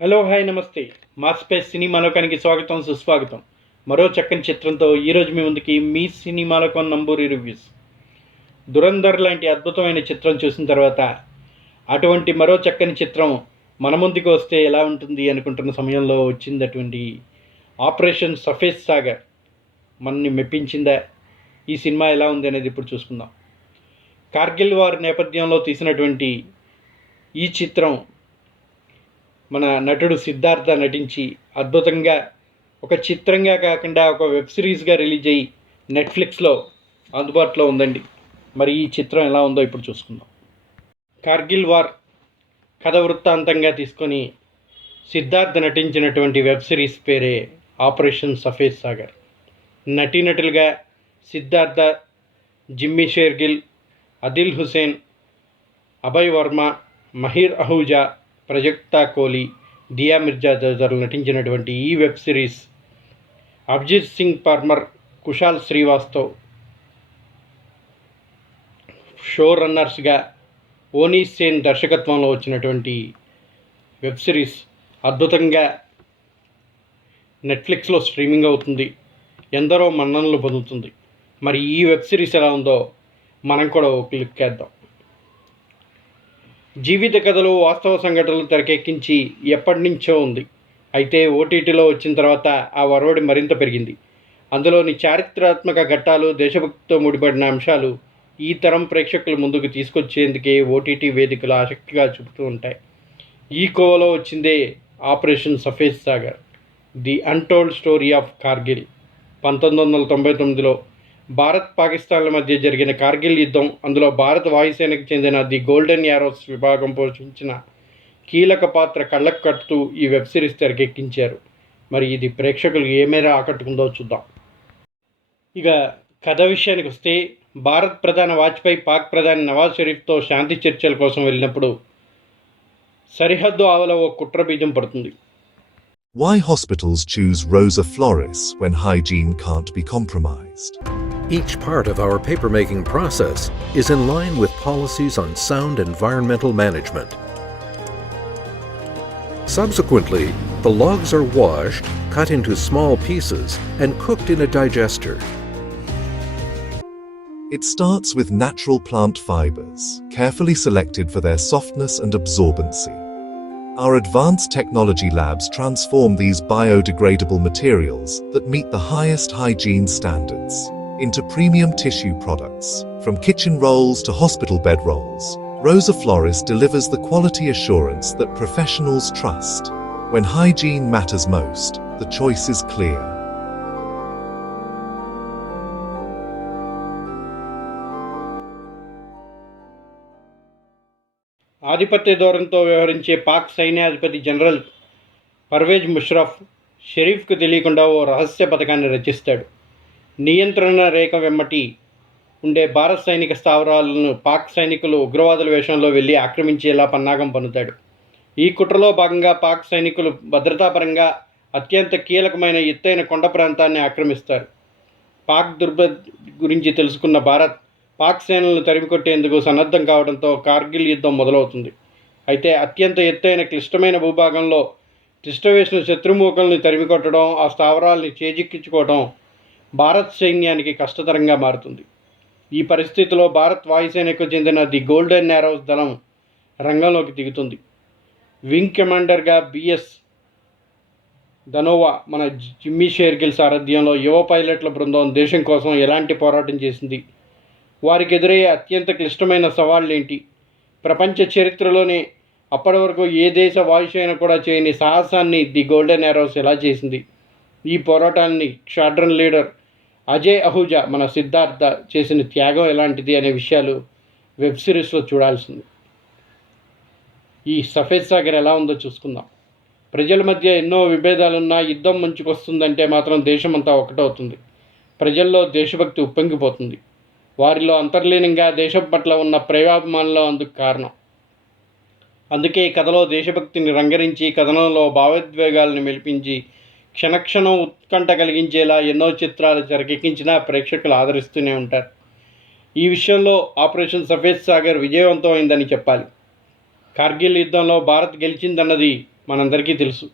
Hello hi నమస్తే. మా space సినిమాలోకానికి స్వాగతం సుస్వాగతం. మరో చక్కని చిత్రంతో ఈరోజు మీ ముందుకి మీ సినిమాలోకం నంబూరి రివ్యూస్. దురంధర్ లాంటి అద్భుతమైన చిత్రం చూసిన తర్వాత అటువంటి మరో చక్కని చిత్రం మన ముందుకు వస్తే ఎలా ఉంటుంది అనుకుంటున్న సమయంలో వచ్చింది అటువంటి ఆపరేషన్ సఫేద్ సాగర్. మనని మెప్పించిందా? ఈ సినిమా ఎలా ఉంది అనేది ఇప్పుడు చూసుకుందాం. కార్గిల్ వార్ నేపథ్యంలో తీసినటువంటి ఈ చిత్రం మన నటుడు సిద్ధార్థ నటించి అద్భుతంగా ఒక చిత్రంగా కాకుండా ఒక వెబ్ సిరీస్గా రిలీజ్ అయ్యి నెట్ఫ్లిక్స్లో అందుబాటులో ఉందండి. మరి ఈ చిత్రం ఎలా ఉందో ఇప్పుడు చూసుకుందాం. కార్గిల్ వార్ కథ వృత్తాంతంగా తీసుకొని సిద్ధార్థ నటించినటువంటి వెబ్ సిరీస్ పేరే ఆపరేషన్ సఫేద్ సాగర్. నటీనటులుగా సిద్ధార్థ, జిమ్మీ షేర్గిల్, అదిల్ హుసేన్, అభయ్ వర్మ, మహిర్ అహూజా, ప్రజక్తా కోహ్లీ, దియా మిర్జా తదితరులు నటించినటువంటి ఈ web series Abhijit Singh Parmar, Kushal Srivastav show రన్నర్స్గా ఓనీ సేన్ దర్శకత్వంలో వచ్చినటువంటి వెబ్ సిరీస్ అద్భుతంగా నెట్ఫ్లిక్స్లో స్ట్రీమింగ్ అవుతుంది. ఎందరో మన్ననలు పొందుతుంది. మరి ఈ వెబ్ సిరీస్ ఎలా ఉందో మనం కూడా ఒక క్లిక్ వేద్దాం. జీవిత కథలు, వాస్తవ సంఘటనలు తెరకెక్కించి ఎప్పటి నుంచో ఉంది. అయితే ఓటీటీలో వచ్చిన తర్వాత ఆ వరవడి మరింత పెరిగింది. అందులోని చారిత్రాత్మక ఘట్టాలు, దేశభక్తితో ముడిపడిన అంశాలు ఈ తరం ప్రేక్షకుల ముందుకు తీసుకొచ్చేందుకే ఓటీటీ వేదికలు ఆసక్తిగా చూపుతూ ఉంటాయి. ఈ కోవలో వచ్చిందే Operation Safed Sagar, the untold story of Kargil. 1999లో భారత్ పాకిస్తాన్ల మధ్య జరిగిన కార్గిల్ యుద్ధం, అందులో భారత వాయుసేనకు చెందిన ది గోల్డెన్ యారోస్ విభాగం పోషించిన కీలక పాత్ర కళ్ళకు కట్టుతూ ఈ వెబ్ సిరీస్ తెరకెక్కించారు. మరి ఇది ప్రేక్షకులు ఏ మేర ఆకట్టుకుందో చూద్దాం. ఇక కథ విషయానికి వస్తే, భారత్ ప్రధాని వాజ్పేయి పాక్ ప్రధాని నవాజ్ షరీఫ్తో శాంతి చర్చల కోసం వెళ్ళినప్పుడు సరిహద్దు ఆవల ఓ కుట్ర బీజం పడుతుంది. Why hospitals choose Rosa Flores when hygiene can't be compromised. Each part of our papermaking process is in line with policies on sound environmental management. Subsequently, the logs are washed, cut into small pieces, and cooked in a digester. It starts with natural plant fibers, carefully selected for their softness and absorbency. Our advanced technology labs transform these biodegradable materials that meet the highest hygiene standards into premium tissue products. From kitchen rolls to hospital bed rolls, Rosa Flores delivers the quality assurance that professionals trust. When hygiene matters most, the choice is clear. ఆధిపత్య ధోరణితో వ్యవహరించే పాక్ సైన్యాధిపతి general Parvez Musharraf షరీఫ్కు తెలియకుండా ఓ రహస్య పథకాన్ని రచిస్తాడు. నియంత్రణ రేఖ వెమ్మటి ఉండే భారత సైనిక స్థావరాలను పాక్ సైనికులు ఉగ్రవాదుల వేషంలో వెళ్ళి ఆక్రమించేలా పన్నాగం పన్నుతాడు. ఈ కుట్రలో భాగంగా పాక్ సైనికులు భద్రతాపరంగా అత్యంత కీలకమైన ఎత్తైన కొండ ప్రాంతాన్ని ఆక్రమిస్తారు. పాక్ గురించి తెలుసుకున్న భారత్ పాక్ సేనలను తరిమికొట్టేందుకు సన్నద్ధం కావడంతో కార్గిల్ యుద్ధం మొదలవుతుంది. అయితే అత్యంత ఎత్తైన క్లిష్టమైన భూభాగంలో తిష్టవేసిన శత్రుమూకల్ని తరిమికొట్టడం, ఆ స్థావరాల్ని చేజిక్కించుకోవడం భారత్ సైన్యానికి కష్టతరంగా మారుతుంది. ఈ పరిస్థితిలో భారత్ వాయుసేనకు చెందిన ది గోల్డెన్ యారోస్ దళం రంగంలోకి దిగుతుంది. వింగ్ కమాండర్గా బిఎస్ ధనోవా, మన జిమ్మీ షేర్గిల్ సారథ్యంలో యువ పైలట్ల బృందం దేశం కోసం ఎలాంటి పోరాటం చేసింది, వారికి ఎదురయ్యే అత్యంత క్లిష్టమైన సవాళ్ళేంటి, ప్రపంచ చరిత్రలోనే అప్పటి వరకు ఏ దేశ వాయుసేన కూడా చేయని సాహసాన్ని ది గోల్డెన్ యారోస్ ఎలా చేసింది, ఈ పోరాటాన్ని స్క్వాడ్రన్ లీడర్ అజయ్ అహూజా, మన సిద్ధార్థ చేసిన త్యాగం ఎలాంటిది అనే విషయాలు వెబ్ సిరీస్లో చూడాల్సింది. ఈ సఫేద్ సాగర్ ఎలా ఉందో చూసుకుందాం. ప్రజల మధ్య ఎన్నో విభేదాలున్నా యుద్ధం ముంచుకొస్తుందంటే మాత్రం దేశమంతా ఒకటవుతుంది. ప్రజల్లో దేశభక్తి ఉప్పొంగిపోతుంది. వారిలో అంతర్లీనంగా దేశం పట్ల ఉన్న ప్రేమాభిమానంలో అందుకు కారణం. అందుకే కథలో దేశభక్తిని రంగరించి, కథనంలో భావోద్వేగాలను మెలిపించి, క్షణక్షణం ఉత్కంఠ కలిగించేలా ఎన్నో చిత్రాలు తెరకెక్కించినా ప్రేక్షకులు ఆదరిస్తూనే ఉంటారు. ఈ విషయంలో ఆపరేషన్ సఫేద్ సాగర్ విజయవంతమైందని చెప్పాలి. కార్గిల్ యుద్ధంలో భారత్ గెలిచిందన్నది మనందరికీ తెలుసు.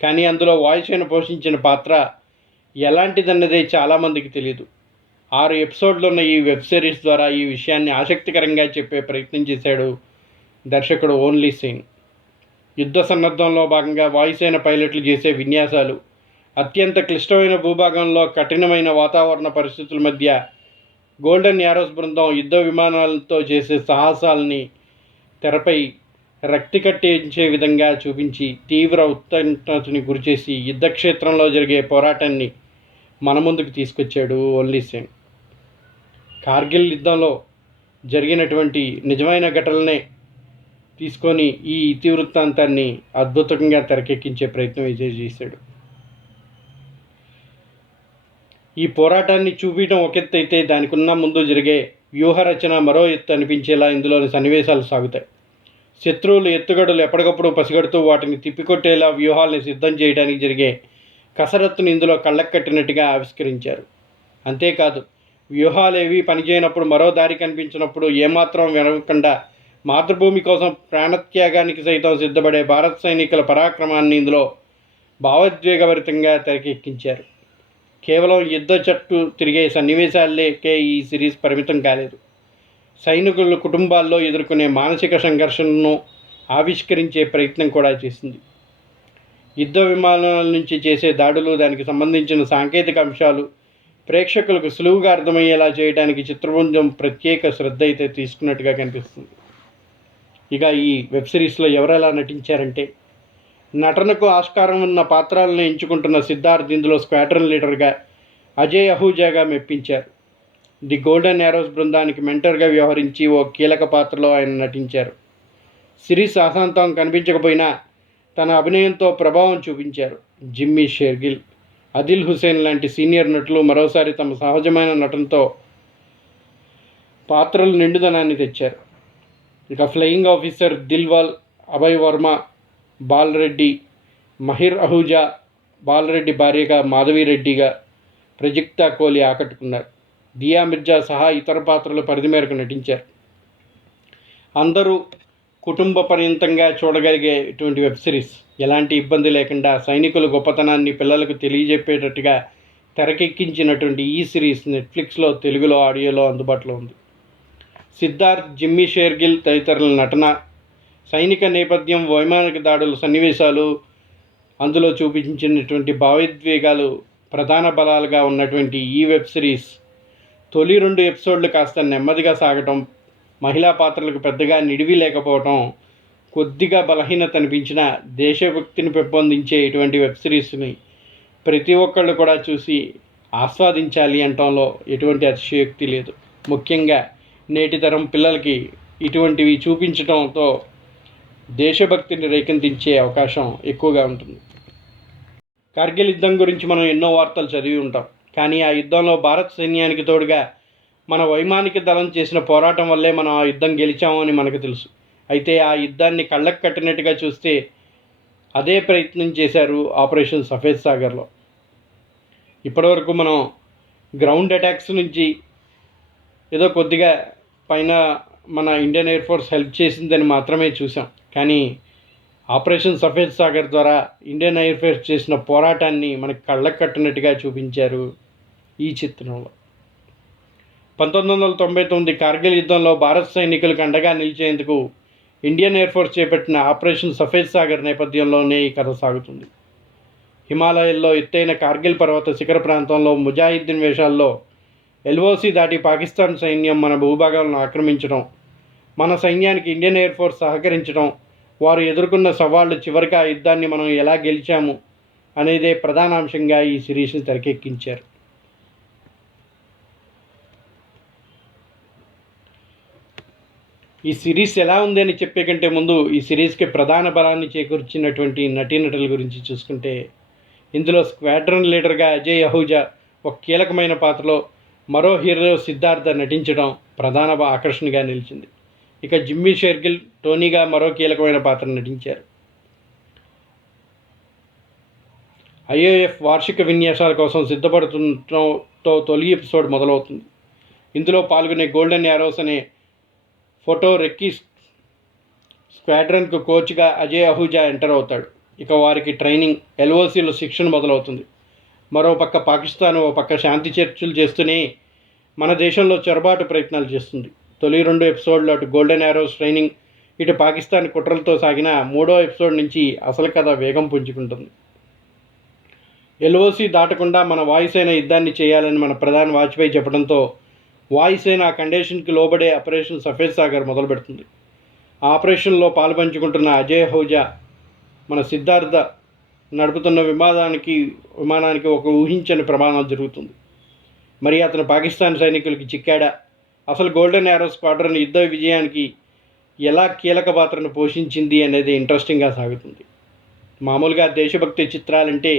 కానీ అందులో వాయుసేన పోషించిన పాత్ర ఎలాంటిదన్నదే చాలామందికి తెలియదు. 6 ఎపిసోడ్లు ఉన్న ఈ వెబ్ సిరీస్ ద్వారా ఈ విషయాన్ని ఆసక్తికరంగా చెప్పే ప్రయత్నం చేశాడు దర్శకుడు ఓన్లీ సేన్. యుద్ధ సన్నద్ధంలో భాగంగా వాయుసేన పైలట్లు చేసే విన్యాసాలు, అత్యంత క్లిష్టమైన భూభాగంలో కఠినమైన వాతావరణ పరిస్థితుల మధ్య గోల్డెన్ యారోస్ బృందం యుద్ధ విమానాలతో చేసే సాహసాలని తెరపై రక్తి కట్టించే విధంగా చూపించి తీవ్ర ఉత్కంఠని గురిచేసి యుద్ధక్షేత్రంలో జరిగే పోరాటాన్ని మన ముందుకు తీసుకొచ్చాడు ఓన్లీ సేన్. కార్గిల్ యుద్ధంలో జరిగినటువంటి నిజమైన ఘటనలనే తీసుకొని ఈ ఇతివృత్తాంతాన్ని అద్భుతంగా తెరకెక్కించే ప్రయత్నం విజయ్ చేశాడు. ఈ పోరాటాన్ని చూపించడం ఒక ఎత్తు అయితే దానికి ఉన్న ముందు జరిగే వ్యూహరచన మరో ఎత్తు అనిపించేలా ఇందులోని సన్నివేశాలు సాగుతాయి. శత్రువులు ఎత్తుగడలు ఎప్పటికప్పుడు పసిగడుతూ వాటిని తిప్పికొట్టేలా వ్యూహాల్ని సిద్ధం చేయడానికి జరిగే కసరత్తును ఇందులో కళ్ళకు కట్టినట్టుగా ఆవిష్కరించారు. అంతేకాదు, వ్యూహాలేవి పనిచేయనప్పుడు, మరో దారి కనిపించినప్పుడు ఏమాత్రం వెనకకుండా మాతృభూమి కోసం ప్రాణత్యాగానికి సైతం సిద్ధపడే భారత సైనికుల పరాక్రమాన్ని ఇందులో భావోద్వేగభరితంగా తెరకెక్కించారు. కేవలం యుద్ధ చుట్టూ తిరిగే సన్నివేశాలకే ఈ సిరీస్ పరిమితం కాలేదు. సైనికుల కుటుంబాల్లో ఎదుర్కొనే మానసిక సంఘర్షణను ఆవిష్కరించే ప్రయత్నం కూడా చేసింది. యుద్ధ విమానాల నుంచి చేసే దాడులు, దానికి సంబంధించిన సాంకేతిక అంశాలు ప్రేక్షకులకు సులువుగా అర్థమయ్యేలా చేయడానికి చిత్రపుంజం ప్రత్యేక శ్రద్ధ అయితే తీసుకున్నట్టుగా కనిపిస్తుంది. ఇక ఈ వెబ్ సిరీస్లో ఎవరెలా నటించారంటే, నటనకు ఆస్కారం ఉన్న పాత్రలను ఎంచుకుంటున్న సిద్ధార్థ్ ఇందులో స్క్వాడ్రన్ లీడర్గా అజయ్ అహూజాగా మెప్పించారు. ది గోల్డెన్ యారోస్ బృందానికి మెంటర్గా వ్యవహరించి ఓ కీలక పాత్రలో ఆయన నటించారు. సిరీస్ ఆశాంతం కనిపించకపోయినా తన అభినయంతో ప్రభావం చూపించారు. జిమ్మీ షెర్గిల్, అదిల్ హుసేన్ లాంటి సీనియర్ నటులు మరోసారి తమ సహజమైన నటనతో పాత్రలు నిండుదనాన్ని తెచ్చారు. ఇక ఫ్లయింగ్ ఆఫీసర్ దిల్వాల్, అభయ్ వర్మ, బాలరెడ్డి, మహిర్ అహూజా, బాలరెడ్డి భార్యగా మాధవిరెడ్డిగా ప్రజక్తా కోహ్లీ ఆకట్టుకున్నారు. దియా మిర్జా సహా ఇతర పాత్రలు పరిధి మేరకు నటించారు. అందరూ కుటుంబ పర్యంతంగా చూడగలిగే ఇటువంటి వెబ్ సిరీస్. ఎలాంటి ఇబ్బంది లేకుండా సైనికుల గొప్పతనాన్ని పిల్లలకు తెలియజెప్పేటట్టుగా తెరకెక్కించినటువంటి ఈ సిరీస్ నెట్ఫ్లిక్స్లో తెలుగులో, ఆడియోలో అందుబాటులో ఉంది. సిద్ధార్థ్, జిమ్మీ షెర్గిల్ తదితరుల నటన, సైనిక నేపథ్యం, వైమానిక దాడుల సన్నివేశాలు, అందులో చూపించినటువంటి భావోద్వేగాలు ప్రధాన బలాలుగా ఉన్నటువంటి ఈ వెబ్ సిరీస్ తొలి 2 ఎపిసోడ్లు కాస్త నెమ్మదిగా సాగటం, మహిళా పాత్రలకు పెద్దగా నిడివి లేకపోవటం, కొద్దిగా బలహీనత అనిపించిన దేశభక్తిని పెంపొందించే ఇటువంటి వెబ్ సిరీస్ని ప్రతి ఒక్కళ్ళు కూడా చూసి ఆస్వాదించాలి అనటంలో ఎటువంటి అతిశయోక్తి లేదు. ముఖ్యంగా నేటి తరం పిల్లలకి ఇటువంటివి చూపించడంతో దేశభక్తిని రేకెత్తించే అవకాశం ఎక్కువగా ఉంటుంది. కార్గిల్ యుద్ధం గురించి మనం ఎన్నో వార్తలు చదివి ఉంటాం. కానీ ఆ యుద్ధంలో భారత సైన్యానికి తోడుగా మన వైమానిక దళం చేసిన పోరాటం వల్లే మనం ఆ యుద్ధం గెలిచామని మనకు తెలుసు. అయితే ఆ యుద్ధాన్ని కళ్ళకు కట్టినట్టుగా చూస్తే అదే ప్రయత్నం చేశారు ఆపరేషన్ సఫేద్ సాగర్లో. ఇప్పటివరకు మనం గ్రౌండ్ అటాక్స్ నుంచి ఏదో కొద్దిగా పైన మన ఇండియన్ ఎయిర్ ఫోర్స్ హెల్ప్ చేసిందని మాత్రమే చూసాం. కానీ ఆపరేషన్ సఫేద్ సాగర్ ద్వారా ఇండియన్ ఎయిర్ ఫోర్స్ చేసిన పోరాటాన్ని మనకు కళ్ళకు కట్టినట్టుగా చూపించారు ఈ చిత్రంలో. 1999 కార్గిల్ యుద్ధంలో భారత సైనికులకు అండగా నిలిచేందుకు ఇండియన్ ఎయిర్ ఫోర్స్ చేపట్టిన ఆపరేషన్ సఫేద్ సాగర్ నేపథ్యంలోనే ఈ కథ సాగుతుంది. హిమాలయాల్లో ఎత్తైన కార్గిల్ పర్వత శిఖర ప్రాంతంలో ముజాహిద్దీన్ వేషాల్లో ఎల్ఓసి దాటి పాకిస్తాన్ సైన్యం మన భూభాగాలను ఆక్రమించడం, మన సైన్యానికి ఇండియన్ ఎయిర్ ఫోర్స్ సహకరించడం, వారు ఎదుర్కొన్న సవాళ్లు, చివరికి ఆ యుద్ధాన్ని మనం ఎలా గెలిచాము అనేదే ప్రధాన అంశంగా ఈ సిరీస్ని తెరకెక్కించారు. ఈ సిరీస్ ఎలా ఉంది అని చెప్పే కంటే ముందు ఈ సిరీస్కి ప్రధాన బలాన్ని చేకూర్చినటువంటి నటీనటుల గురించి చూసుకుంటే, ఇందులో స్క్వాడ్రన్ లీడర్గా అజయ్ అహూజా ఒక కీలకమైన పాత్రలో, మరో హీరో సిద్ధార్థ నటించడం ప్రధాన ఆకర్షణగా నిలిచింది. ఇక జిమ్మీ షెర్గిల్ టోనీగా మరో కీలకమైన పాత్ర నటించారు. ఐఏఎఫ్ వార్షిక విన్యాసాల కోసం సిద్ధపడుతుండటంతో తొలి ఎపిసోడ్ మొదలవుతుంది. ఇందులో పాల్గొనే గోల్డెన్ యారోస్ అనే ఫోటో రెక్కీ స్క్వాడ్రన్కు కోచ్గా అజయ్ అహూజా ఎంటర్ అవుతాడు. ఇక వారికి ట్రైనింగ్, ఎల్ఓసిలో శిక్షణ మొదలవుతుంది. మరోపక్క పాకిస్తాన్ ఓ పక్క శాంతి చర్చలు చేస్తూనే మన దేశంలో చొరబాటు ప్రయత్నాలు చేస్తుంది. తొలి 2 ఎపిసోడ్లు అటు గోల్డెన్ యారోస్ ట్రైనింగ్, ఇటు పాకిస్తాన్ కుట్రలతో సాగిన 3వ ఎపిసోడ్ నుంచి అసలు కథ వేగం పుంజుకుంటుంది. ఎల్ఓసి దాటకుండా మన వాయుసేన యుద్ధాన్ని చేయాలని మన ప్రధాని వాజ్పేయి చెప్పడంతో వాయుసేన ఆ కండిషన్కి లోబడే ఆపరేషన్ సఫేద్ సాగర్ మొదలు పెడుతుంది. ఆ ఆపరేషన్లో పాలుపంచుకుంటున్న అజయ్ హౌజా మన సిద్ధార్థ నడుపుతున్న విమానానికి ఒక ఊహించని ప్రమాదం జరుగుతుంది. మరి అతను పాకిస్తాన్ సైనికులకి చిక్కాడా? అసలు గోల్డెన్ యారో స్క్వాడ్రన్ యుద్ధ విజయానికి ఎలా కీలక పాత్రను పోషించింది అనేది ఇంట్రెస్టింగ్గా సాగుతుంది. మామూలుగా దేశభక్తి చిత్రాలంటే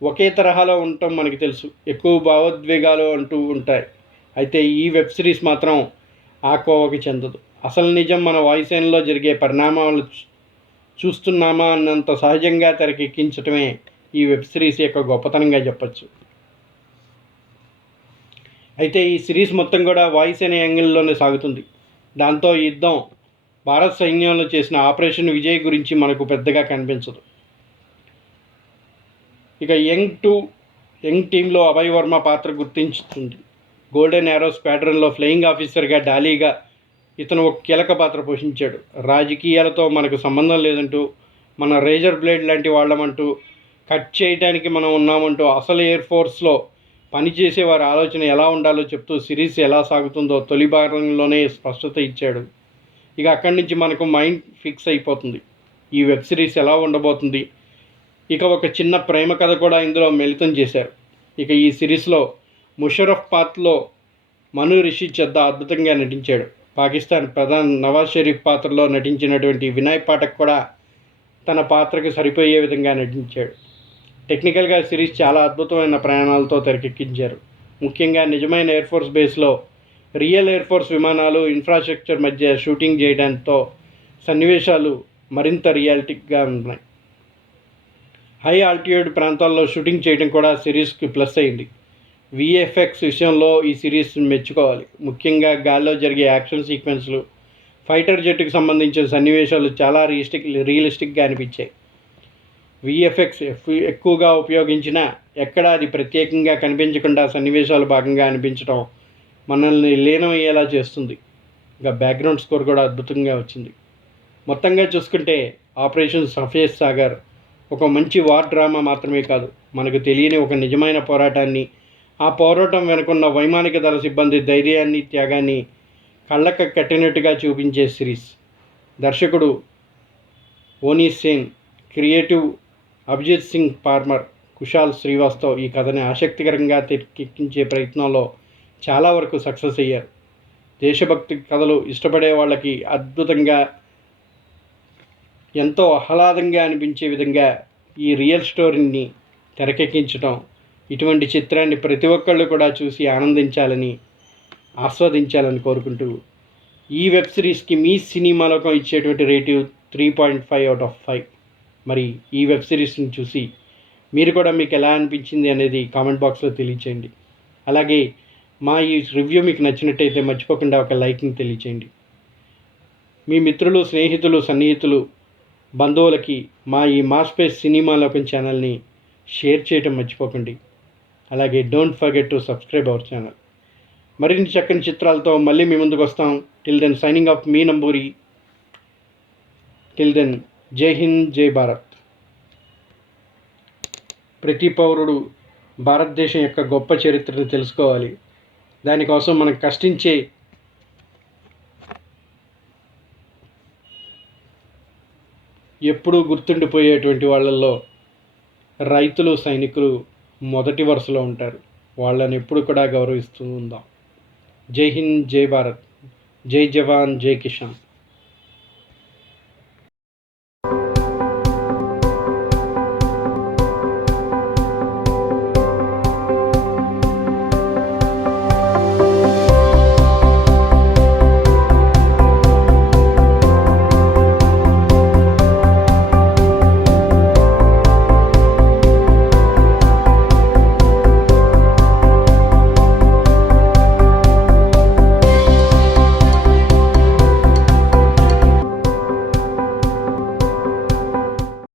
ఒకే తరహాలో ఉండటం మనకి తెలుసు, ఎక్కువ భావోద్వేగాలు అంటూ ఉంటాయి. అయితే ఈ వెబ్ సిరీస్ మాత్రం ఆ కోవకి చెందదు. అసలు నిజం మన వాయుసేనలో జరిగే పరిణామాలు చూస్తున్నామా అన్నంత సహజంగా తెరకెక్కించటమే ఈ వెబ్ సిరీస్ యొక్క గొప్పతనంగా చెప్పచ్చు. అయితే ఈ సిరీస్ మొత్తం కూడా వాయుసేన యాంగిల్లోనే సాగుతుంది. దాంతో ఈ యుద్ధం భారత సైన్యంలో చేసిన ఆపరేషన్ విజయ్ గురించి మనకు పెద్దగా కనిపించదు. ఇక యంగ్ టీంలో అభయ్ వర్మ పాత్ర గుర్తించుతుంది. గోల్డెన్ యారో స్క్వాడ్రన్లో ఫ్లయింగ్ ఆఫీసర్గా డాలీగా ఇతను ఒక కీలక పాత్ర పోషించాడు. రాజకీయాలతో మనకు సంబంధం లేదంటూ, మన రేజర్ బ్లేడ్ లాంటి వాళ్ళమంటూ, కట్ చేయడానికి మనం ఉన్నామంటూ అసలు ఎయిర్ ఫోర్స్లో పనిచేసే వారి ఆలోచన ఎలా ఉండాలో చెప్తూ సిరీస్ ఎలా సాగుతుందో తొలి భాగంలోనే స్పష్టత ఇచ్చాడు. ఇక అక్కడి నుంచి మనకు మైండ్ ఫిక్స్ అయిపోతుంది ఈ వెబ్ సిరీస్ ఎలా ఉండబోతుంది. ఇక ఒక చిన్న ప్రేమ కథ కూడా ఇందులో మిళితం చేశారు. ఇక ఈ సిరీస్లో ముషరఫ్ పాత్రలో మను రిషి చెద్దా అద్భుతంగా నటించాడు. పాకిస్తాన్ ప్రధాని నవాజ్ షరీఫ్ పాత్రలో నటించినటువంటి వినయ్ పాఠక్ కూడా తన పాత్రకు సరిపోయే విధంగా నటించాడు. టెక్నికల్గా సిరీస్ చాలా అద్భుతమైన ప్రయాణాలతో తెరకెక్కించారు. ముఖ్యంగా నిజమైన ఎయిర్ ఫోర్స్ బేస్లో రియల్ ఎయిర్ ఫోర్స్ విమానాలు, ఇన్ఫ్రాస్ట్రక్చర్ మధ్య షూటింగ్ చేయడంతో సన్నివేశాలు మరింత రియాలిటిక్గా ఉన్నాయి. హై ఆల్టిట్యూడ్ ప్రాంతాల్లో షూటింగ్ చేయడం కూడా సిరీస్కి ప్లస్ అయింది. విఎఫ్ఎక్స్ విషయంలో ఈ సిరీస్ మెచ్చుకోవాలి. ముఖ్యంగా గాల్లో జరిగే యాక్షన్ సీక్వెన్స్లు, ఫైటర్ జెట్కి సంబంధించిన సన్నివేశాలు చాలా రియలిస్టిక్గా అనిపించాయి. విఎఫ్ఎక్స్ ఎక్కువగా ఉపయోగించినా ఎక్కడా అది ప్రత్యేకంగా కనిపించకుండా సన్నివేశాలు భాగంగా అనిపించడం మనల్ని లీనమయ్యేలా చేస్తుంది. ఇంకా బ్యాక్గ్రౌండ్ స్కోర్ కూడా అద్భుతంగా వచ్చింది. మొత్తంగా చూసుకుంటే ఆపరేషన్ సఫేద్ సాగర్ ఒక మంచి వార్ డ్రామా మాత్రమే కాదు, మనకు తెలియని ఒక నిజమైన పోరాటాన్ని, ఆ పోరాటం వెనుకున్న వైమానిక దళ సిబ్బంది ధైర్యాన్ని, త్యాగాన్ని కళ్ళకు కట్టినట్టుగా చూపించే సిరీస్. దర్శకుడు ఓనీ సేన్, క్రియేటివ్ అభిజిత్ సింగ్ పార్మర్, కుషాల్ శ్రీవాస్తవ్ ఈ కథని ఆసక్తికరంగా తెరకెక్కించే ప్రయత్నంలో చాలా వరకు సక్సెస్ అయ్యారు. దేశభక్తి కథలు ఇష్టపడే వాళ్ళకి అద్భుతంగా, ఎంతో ఆహ్లాదంగా అనిపించే విధంగా ఈ రియల్ స్టోరీని తెరకెక్కించడం, ఇటువంటి చిత్రాన్ని ప్రతి ఒక్కళ్ళు కూడా చూసి ఆనందించాలని, ఆస్వాదించాలని కోరుకుంటూ ఈ వెబ్ సిరీస్కి మీ సినిమా లోకం ఇచ్చేటువంటి రేటింగ్ 3.5/5. మరి ఈ వెబ్ సిరీస్ని చూసి మీరు కూడా మీకు ఎలా అనిపించింది అనేది కామెంట్ బాక్స్లో తెలియచేయండి. అలాగే మా ఈ రివ్యూ మీకు నచ్చినట్టయితే మర్చిపోకుండా ఒక లైక్ని తెలియచేయండి. మీ మిత్రులు, స్నేహితులు, సన్నిహితులు, బంధువులకి మా ఈ మాస్పేస్ సినిమా లోకం ఛానల్ని షేర్ చేయటం మర్చిపోకండి. అలాగే don't forget to subscribe our channel. మరిన్ని చక్కని చిత్రాలతో మళ్ళీ మీ ముందుకు వస్తాం. టిల్ దెన్ సైనింగ్ ఆఫ్ మీ నంబూరి. టిల్ దెన్ జై హింద్, జై భారత్. ప్రతి పౌరుడు భారతదేశం యొక్క గొప్ప చరిత్రను తెలుసుకోవాలి. దానికోసం మనం కష్టించే ఎప్పుడూ గుర్తుండిపోయేటువంటి వాళ్ళల్లో రైతులు, సైనికులు మొదటి వరుసలో ఉంటారు. వాళ్ళని ఎప్పుడు కూడా గౌరవిస్తూ ఉందాం. జై హింద్, జై భారత్. జై జవాన్, జై కిసాన్.